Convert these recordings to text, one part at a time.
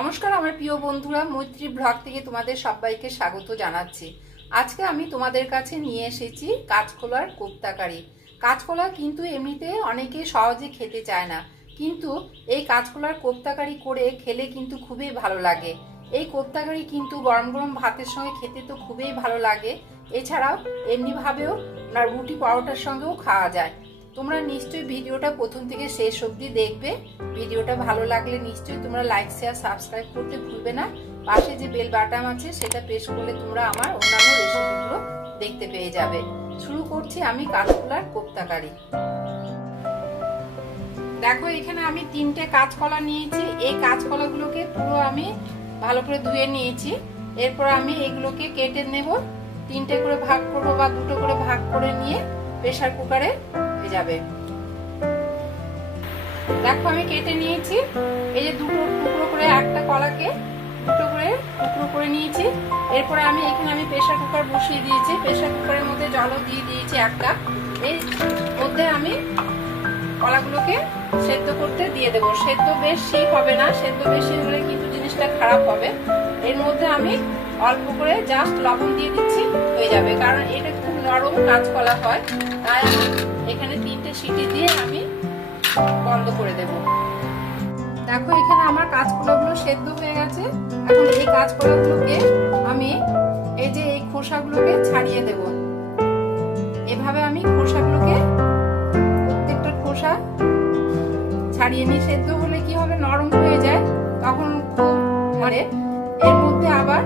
নমস্কার আমার প্রিয় বন্ধুরা, মৈত্রী ব্লগ থেকে তোমাদের সবাইকে স্বাগত জানাচ্ছি। আজকে আমি তোমাদের কাছে নিয়ে এসেছি কাঁচকলার কোপ্তাকারি। কাঁচকলা কিন্তু এমনিতে অনেকে সহজে খেতে চায় না, কিন্তু এই কাঁচকলার কোপ্তাকারি করে খেলে কিন্তু খুবই ভালো লাগে। এই কোপ্তাকারি কিন্তু গরম গরম ভাতের সঙ্গে খেতে তো খুবই ভালো লাগে। এছাড়াও এমনিভাবেও না রুটি পরোটার সঙ্গেও খাওয়া যায়। তোমরা নিশ্চয়ই ভিডিওটা প্রথম থেকে শেষ অবধি দেখবে। ভিডিওটা ভালো লাগলে নিশ্চয়ই তোমরা লাইক শেয়ার সাবস্ক্রাইব করতে ভুলবে না। পাশে যে বেল বাটন আছে সেটা প্রেস করলে তোমরা আমার অন্যান্য রেসিপিগুলো দেখতে পেয়ে যাবে। শুরু করছি আমি কাঁচকলার কোপ্তাকারি। দেখো এখানে আমি 3টে কাঁচকলা নিয়েছি। এই কাঁচকলাগুলোকে পুরো আমি ভালো করে ধুয়ে নিয়েছি। এরপর আমি এগুলোকে কেটে নেব। 3টে করে ভাগ করব বা 2টো করে ভাগ করে নিয়ে প্রেসার কুকারে যাবে। দেখো আমি কেটে নিয়েছি। এই যে 2টো টুকরো করে, একটা কলাকে 2টো করে টুকরো করে নিয়েছি। এরপরে আমি এখানে প্রেসার কুকার বসিয়ে দিয়েছি। প্রেসার কুকারের মধ্যে জলও দিয়ে দিয়েছি একটা। এর মধ্যে আমি কলাগুলোকে সেদ্ধ করতে দিয়ে দেবো। সেদ্ধ বেশি হবে না, সেদ্ধ বেশি হলে কিন্তু জিনিসটা খারাপ হবে। এর মধ্যে আমি অল্প করে জাস্ট লবণ দিয়ে দিচ্ছি, হয়ে যাবে। কারণ এটা খুব নরম কাঁচকলা হয়, তাই আমি এখানে 3টে সিটি দিয়ে আমি বন্ধ করে দেব। দেখো এখানে আমার কাঁচকলাগুলো সেদ্ধ হয়ে গেছে। এখন এই কাঁচকলাগুলোকে আমি এই যে এই খোসাগুলোকে ছাড়িয়ে দেব। এভাবে আমি খোসাগুলোকে প্রত্যেকটা খোসা ছাড়িয়ে নিই। সেদ্ধ হলে কি হবে, নরম হয়ে যায়, তখন খুব ধরে। এর মধ্যে আবার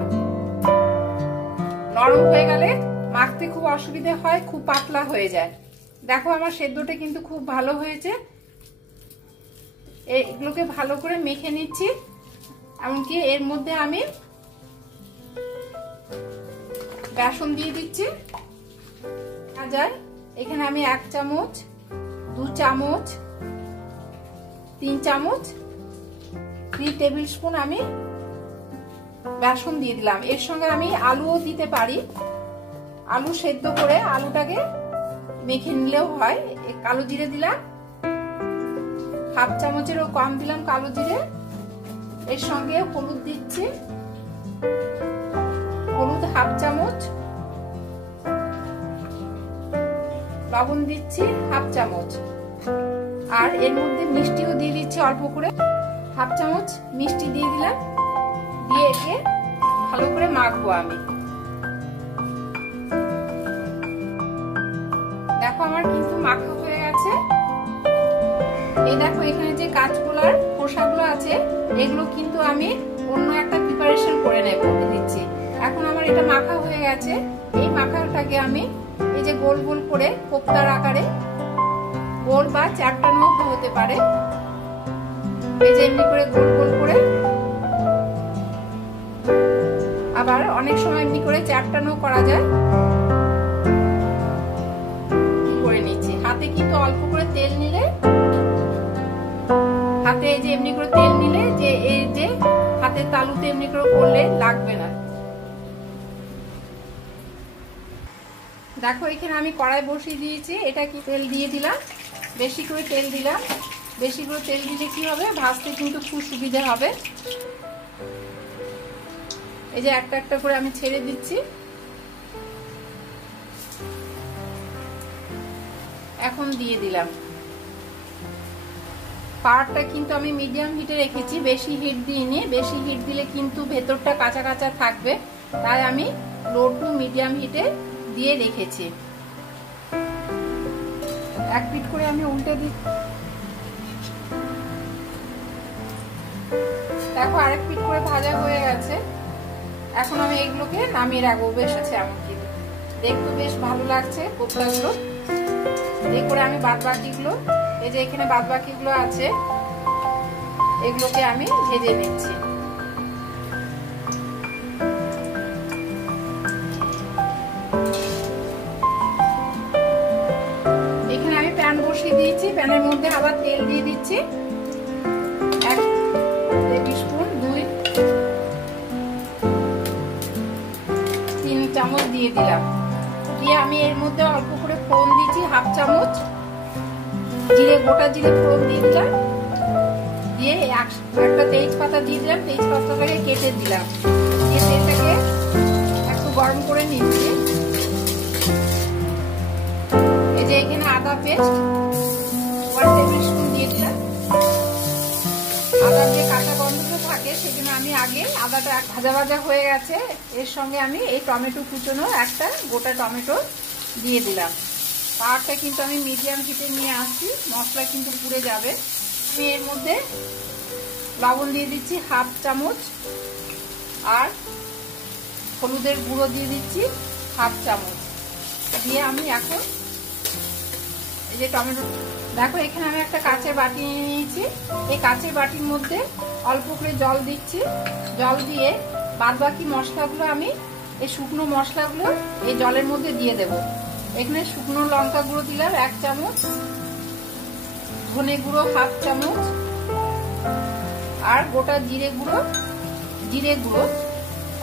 নরম হয়ে গেলে মাখতে খুব অসুবিধা হয়, খুব পাতলা হয়ে যায়। দেখো আমার সেদ্ধটা কিন্তু খুব ভালো হয়েছে। এগুলোকে ভালো করে মেখে নিচ্ছি। এমনকি এর মধ্যে আমি বেসন দিয়ে দিচ্ছি। এখানে আমি 1 চামচ, 2 চামচ, 3 চামচ, 3 টেবিল স্পুন আমি বেসন দিয়ে দিলাম। এর সঙ্গে আমি আলুও দিতে পারি। আলু সেদ্ধ করে আলুটাকে মেখে নিলেও হয়। কালো জিরে দিলাম, 1/2 চামচেরও কম দিলাম কালো জিরে। এর সঙ্গে হলুদ দিচ্ছি, হলুদ 1/2 চামচ, লবণ দিচ্ছি 1/2 চামচ, আর এর মধ্যে মিষ্টিও দিয়ে দিচ্ছি অল্প করে, 1/2 চামচ মিষ্টি দিয়ে দিলাম। দিয়ে একে ভালো করে মাখবো আমি। দেখো আমার কিন্তু মাখা হয়ে গেছে। এই দেখো এখানে যে কাঁচকলার খোসাগুলো আছে, এগুলো কিন্তু আমি অন্য একটা প্রিপারেশন করে নেব দিচ্ছি। এখন আমার এটা মাখা হয়ে গেছে। এই মাখাটাকে আমি এই যে গোল গোল করে কোপ্তার আকারে, গোল বা চ্যাপ্টানো হতে পারে, এই যে এমনি করে গোল গোল করে, আবার অনেক সময় এমনি করে চ্যাপ্টানো করা যায়, করে নিচ্ছি। হাতে কিন্তু অল্প করে তেল নিলে, হাতে এই যে এমনি করে তেল নিলে যে এই যে হাতের তালুতে এমনি করে করলে লাগবে না। দেখো এখানে আমি কড়াই বসিয়ে দিয়েছি। এটা কি তেল দিয়ে দিলাম, বেশি করে তেল দিলাম। বেশি করে তেল দিলে কি হবে, ভাজতে কিন্তু খুব সুবিধা হবে। এই যে একটা একটা করে আমি ছেড়ে দিচ্ছি। এখন দিয়ে দিলাম। পাওয়ারটা কিন্তু আমি মিডিয়াম হিটে রেখেছি, বেশি হিট দিইনি। বেশি হিট দিলে কিন্তু ভেতরটা কাঁচা কাঁচা থাকবে, তাই আমি লো টু মিডিয়াম হিটে দিয়ে রেখেছি। এক পিঠ করে আমি উল্টে দিই। দেখো আরেক পিঠ করে ভাজা হয়ে গেছে। এখন আমি এগুলোকে নামিয়ে রাখবো। বেশ আছে, এমনকি দেখতে বেশ ভালো লাগছে কোপ্তাগুলো। এরপরে আমি বাদবাকিগুলো, এই যে এখানে বাদবাকিগুলো আছে, এগুলোকে আমি ভেজে নিচ্ছি। এখানে আমি প্যান বসিয়ে দিয়েছি। প্যানের মধ্যে আবার তেল দিয়ে দিচ্ছি, 1 টেবিল স্পুন, 2-3 চামচ দিয়ে দিলাম। দিয়ে আমি এর মধ্যে অল্প করে ফোড়ন দিচ্ছি, 1/2 চামচ জিরে, গোটা জিরে ফোড়ন দিয়ে দিলাম। দিয়ে একটা তেজপাতা দিয়ে দিলাম, তেজপাতাটাকে কেটে দিলাম, দিয়ে তেলটাকে একটু গরম করে নিচ্ছি। এই যে এখানে আদা পেস্ট 1 টেবিল স্পুন দিয়ে দিলাম। আদার যে কাঁচা গন্ধটা থাকে সেজন্য আমি আগে আদাটা ভাজা ভাজা হয়ে গেছে, এর সঙ্গে আমি এই টমেটো কুচোনো একটা গোটা টমেটো দিয়ে দিলাম। পাওয়ারটা কিন্তু আমি মিডিয়াম হিটে নিয়ে আসছি, মশলা কিন্তু পুড়ে যাবে। আমি এর মধ্যে লবণ দিয়ে দিচ্ছি 1/2 চামচ, আর হলুদের গুঁড়ো দিয়ে দিচ্ছি 1/2 চামচ। দিয়ে আমি এখন এই যে টমেটো, দেখো এখানে আমি একটা কাঁচের বাটি নিয়ে নিয়েছি। এই কাঁচের বাটির মধ্যে অল্প করে জল দিচ্ছি। জল দিয়ে বাদ বাকি মশলাগুলো আমি এই শুকনো মশলাগুলো এই জলের মধ্যে দিয়ে দেব। এখানে শুকনো লঙ্কা গুঁড়ো দিলাম 1 চামচ, ধনে গুঁড়ো 1/2 চামচ, আর গোটা জিরে গুঁড়ো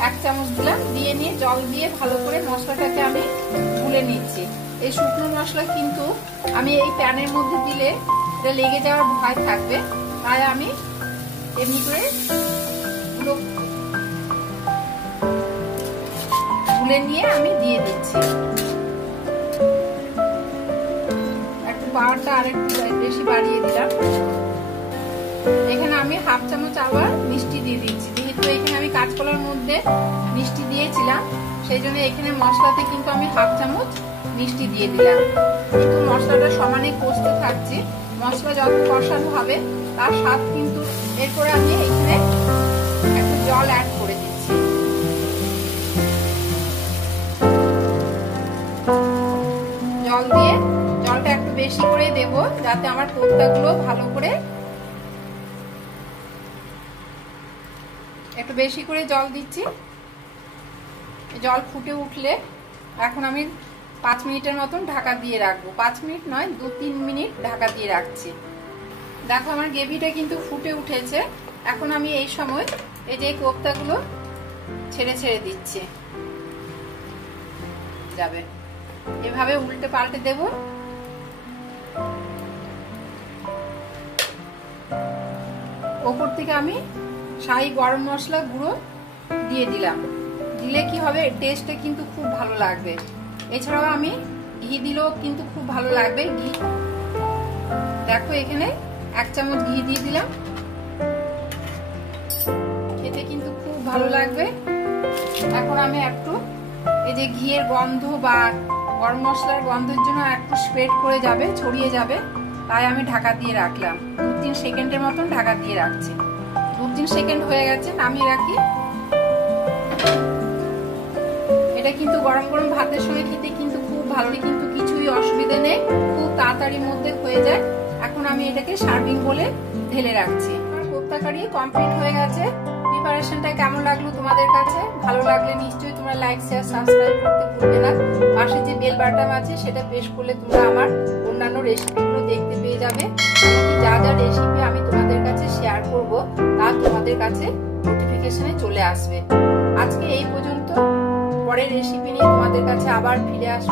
1 চামচ দিলাম। দিয়ে নিয়ে জল দিয়ে ভালো করে মশলাটাকে আমি গুলে নিচ্ছি। এই শুকনো মশলা কিন্তু আমি এই প্যানের মধ্যে দিলে এটা লেগে যাওয়ার ভয় থাকবে, তাই আমি এমনি করে গুলে নিয়ে আমি দিয়ে দিচ্ছি। একটু পাওয়ারটা আরেকটু বেশি বাড়িয়ে দিলাম। এখানে আমি 1/2 চামচ আবার মিষ্টি দিয়ে দিচ্ছি। যেহেতু এখানে আমি কাঁচকলার মধ্যে মিষ্টি দিয়েছিলাম, সেই জন্য এখানে মশলাতে কিন্তু আমি 1/2 চামচ মিষ্টি দিয়ে দিলাম। কিন্তু মশলাটা সমানে কষতে থাকছে, মশলা যত কষানো হবে তার স্বাদ কিন্তু। এরপরে আমি এখানে একটু জল অ্যাড করে দিচ্ছি। জল দিয়ে জলটা একটু বেশি করে দেব, যাতে আমার কোপ্তাগুলো ভালো করে, একটু বেশি করে জল দিচ্ছি। জল ফুটে উঠলে এখন আমি 5 মিনিটের মতন ঢাকা দিয়ে রাখবো। 5 মিনিট নয়, 2-3 মিনিট ঢাকা দিয়ে রাখছি। দেখো আমার গ্রেভিটা কিন্তু ফুটে উঠেছে। এখন আমি এই সময় এই যে কোপ্তাগুলো ছেড়ে ছেড়ে দিচ্ছি। যাবে এভাবে উল্টে পাল্টে দেব। ওপর থেকে আমি শাহি গরম মশলা গুঁড়ো দিয়ে দিলাম। দিলে কি হবে, টেস্টটা কিন্তু খুব ভালো লাগবে। এছাড়াও আমি ঘি দিলেও কিন্তু খুব ভালো লাগবে। ঘি দেখো এখানে 1 চামচ ঘি দিয়ে দিলাম, খেতে কিন্তু খুব ভালো লাগবে। এখন আমি একটু এই যে ঘিয়ের গন্ধ বা গরম মশলার গন্ধের জন্য একটু স্প্রেড করে যাবে, ছড়িয়ে যাবে, তাই আমি ঢাকা দিয়ে রাখলাম। 2-3 সেকেন্ডের মতন ঢাকা দিয়ে রাখছি। 2-3 সেকেন্ড হয়ে গেছে, নামিয়ে রাখি। এটা কিন্তু গরম গরম ভাতের সঙ্গে খেতে কিন্তু খুব ভালো, কিন্তু কিছুই অসুবিধা নেই, খুব তাড়াতাড়ির মধ্যে হয়ে যায়। এখন আমি এটাকে সার্ভিং বলে ঢেলে রাখছি। আমার কোপ্তা কারি কমপ্লিট হয়ে গেছে। প্রিপারেশনটা কেমন লাগলো তোমাদের কাছে? ভালো লাগলে নিশ্চয়ই তোমরা লাইক, শেয়ার, সাবস্ক্রাইব করতে ভুলবে না। পাশে যে বেল বাটন আছে সেটা প্রেস করলে তোমরা আমার অন্যান্য রেসিপিগুলো দেখতে পেয়ে যাবে। যা যা রেসিপি আমি তোমাদের কাছে শেয়ার করব তা তোমাদের কাছে নোটিফিকেশনে চলে আসবে। আজকে এই পর্যন্ত, পরের রেসিপি নিয়ে তোমাদের কাছে আবার ফিরে আসবো।